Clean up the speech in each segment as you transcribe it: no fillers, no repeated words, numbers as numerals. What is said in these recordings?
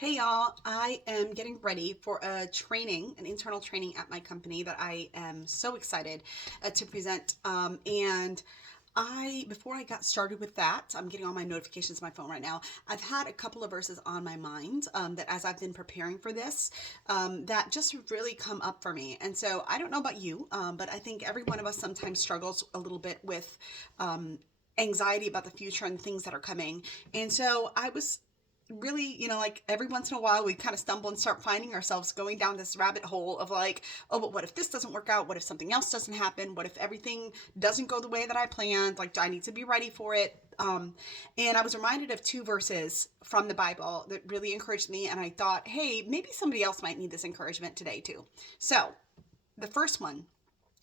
Hey y'all, I am getting ready for a training, an internal training at my company that I am so excited to present. Before I got started with that, I'm getting all my notifications on my phone right now. I've had a couple of verses on my mind that as I've been preparing for this, that just really come up for me. And so I don't know about you, but I think every one of us sometimes struggles a little bit with anxiety about the future and things that are coming. And so I was really, like every once in a while we kind of stumble and start finding ourselves going down this rabbit hole of like, oh, but what if this doesn't work out? What if something else doesn't happen? What if everything doesn't go the way that I planned? Like, I need to be ready for it. And I was reminded of two verses from the Bible that really encouraged me. And I thought, hey, maybe somebody else might need this encouragement today too. So the first one,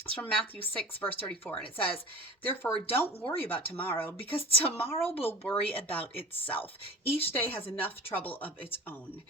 it's from Matthew 6, verse 34, and it says, therefore, don't worry about tomorrow, because tomorrow will worry about itself. Each day has enough trouble of its own.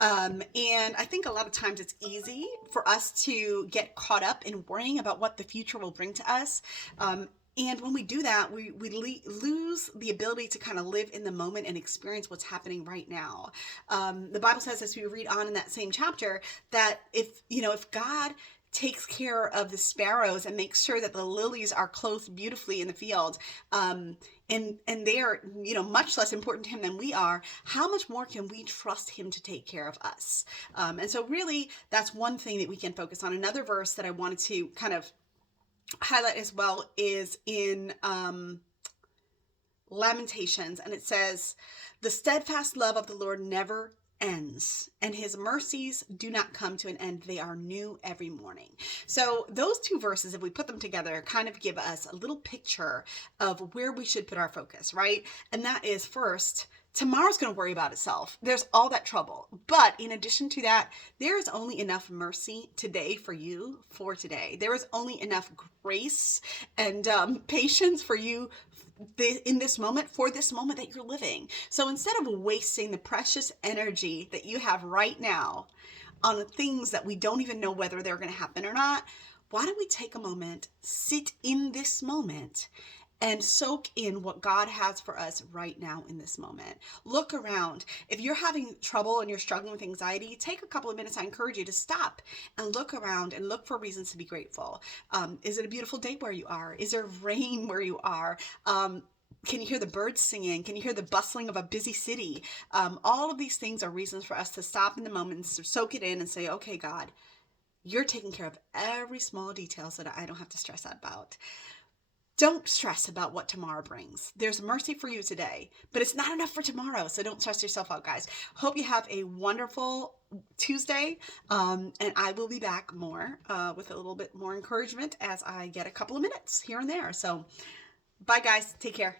And I think a lot of times it's easy for us to get caught up in worrying about what the future will bring to us. And when we do that, we lose the ability to kind of live in the moment and experience what's happening right now. The Bible says, as we read on in that same chapter, that if God takes care of the sparrows and makes sure that the lilies are clothed beautifully in the field, and they are much less important to him than we are, how much more can we trust him to take care of us? And so really that's one thing that we can focus on. Another verse that I wanted to kind of highlight as well is in Lamentations, and it says, the steadfast love of the Lord never ends, and his mercies do not come to an end. They are new every morning. So those two verses, if we put them together, kind of give us a little picture of where we should put our focus, right? And that is, first, tomorrow's going to worry about itself. There's all that trouble. But in addition to that, there is only enough mercy today for you for today. There is only enough grace and patience for you in this moment, for this moment that you're living. So instead of wasting the precious energy that you have right now on things that we don't even know whether they're going to happen or not, why don't we take a moment, sit in this moment, and soak in what God has for us right now in this moment. Look around. If you're having trouble and you're struggling with anxiety, take a couple of minutes. I encourage you to stop and look around and look for reasons to be grateful. Is it a beautiful day where you are? Is there rain where you are? Can you hear the birds singing? Can you hear the bustling of a busy city? All of these things are reasons for us to stop in the moment and soak it in and say, okay, God, you're taking care of every small detail so that I don't have to stress about. Don't stress about what tomorrow brings. There's mercy for you today, but it's not enough for tomorrow. So don't stress yourself out, guys. Hope you have a wonderful Tuesday. And I will be back more with a little bit more encouragement as I get a couple of minutes here and there. So bye, guys. Take care.